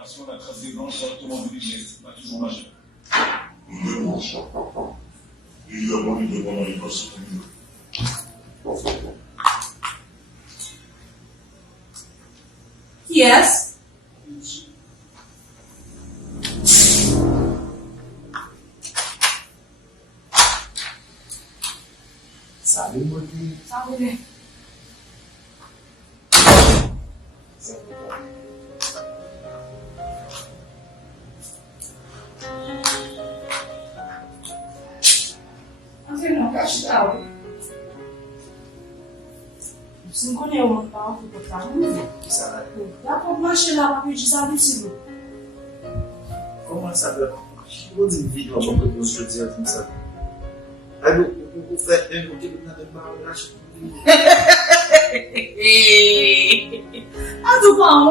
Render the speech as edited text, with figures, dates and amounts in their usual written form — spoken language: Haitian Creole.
Passion, la trace des blanches, automobiliste, pas toujours majeur. Évidemment, il demande une passion. Yes. Salut, mon Dieu. Salut. Você não gasta. Você não conhece o local que eu estava? Ça, Dá para marchar lá para pedir sabe-se. comment ça va? Je vous dis vite, on va pas se dire comme ça. Alors, vous faites un côté de notre mariage. Ah, do pão.